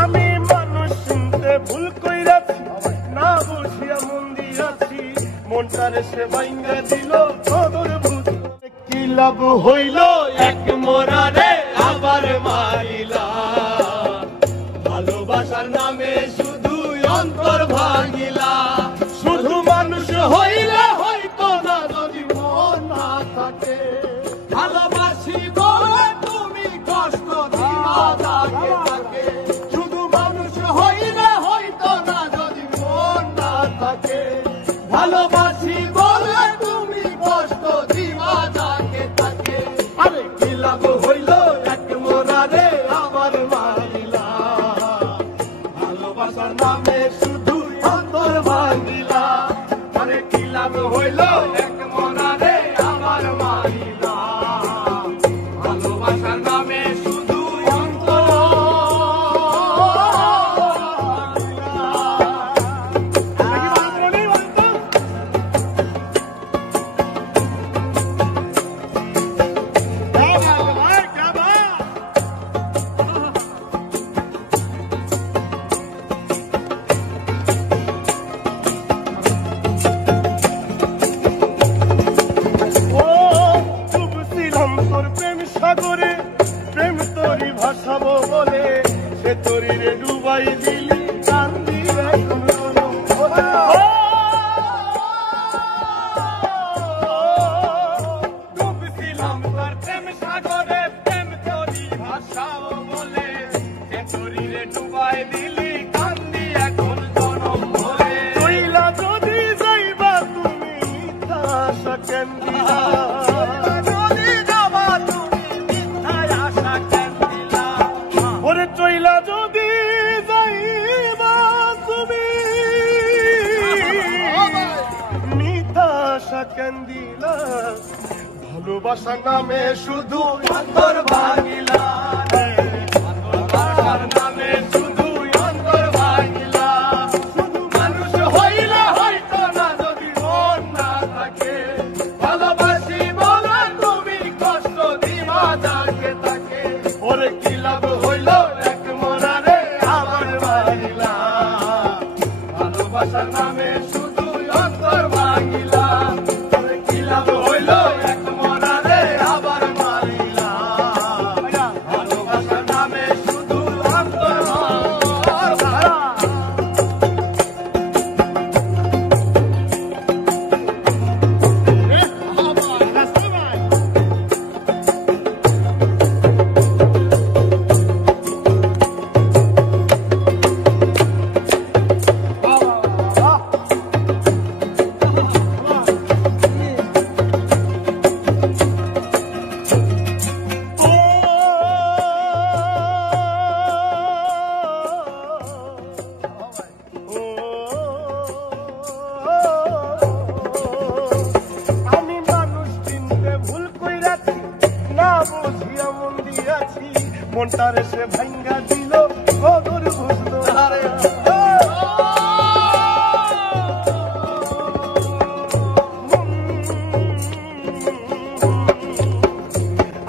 আমি মানুষ চিনতে ভুল কইরাছি, না বুঝিয়া মন দিয়াছি, মনটারে সে ভাঙ্গা দিল কদর বুঝ। কি লাভ হইল এক মোরারে আবার মারিলা, ভালোবাসার নামে শুধু অন্তর ভাঙিলা। শুধু মানুষ হইলে হইতো না যদি মন না থাকে, ভালোবাসি বলে তুমি কষ্ট দিবা তাকে তাকে। শুধু মানুষ হইলে হইতো না যদি মন না থাকে, ভালোবাসি বলে তুমি কষ্ট দিবা তাকে তাকে। আরে কি লাভ হইল এক মোরারে আবার মারিলা, ভালোবাসার নামে শুধু অন্তর ভাঙিলা। আরে কি লাভ হইল এক মোরারে আবার মারিলা, ভালোবাসার নামে শুধু অন্তর সাগরে প্রেম তোরি ভাসাবো বলে, সে তোরি রে ডুবাই দিলি কান্দি এখন। ডুবছিলাম তোর প্রেম সাগরে, প্রেম তোরি ভাসাবো বলে, সে তোরি রে ডুবাই দিলি কান্দি এখন জনম ভরে। চইলা যদি যাইবা তুমি মিথ্যা আশা কেন দিলা, চইলা যদি যাইবা তুমি মিথ্যা আশা কেন দিলা, ভালোবাসা নামে শুধু অন্তর ভাঙিলা, ভালোবাসার নামে শুধু অন্তর ভাঙিলা। শুধু মানুষ হইলে হইতো না যদি মন না থাকে, ভালোবাসি বলে তুমি কষ্ট দিবা যাকে তাকে। ওরে কি লাভ হইল এক মোরারে আবার মারিলা, ভালোবাসার নামে শুধু অন্তর ভাঙিলা। ওরে কি লাভ হইল এক মোরারে আবার মারিলা, ভালোবাসার নামে শুধু অন্তর ভাঙিলা। মনটারে সে ভাঙ্গা দিল কদর বুঝলো।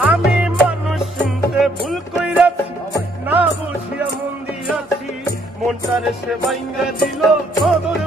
আমি মানুষ চিনতে ভুল কইরাছি, না বুঝিয়া মন দিয়াছি, মনটারে সে ভাঙ্গা দিল কদর।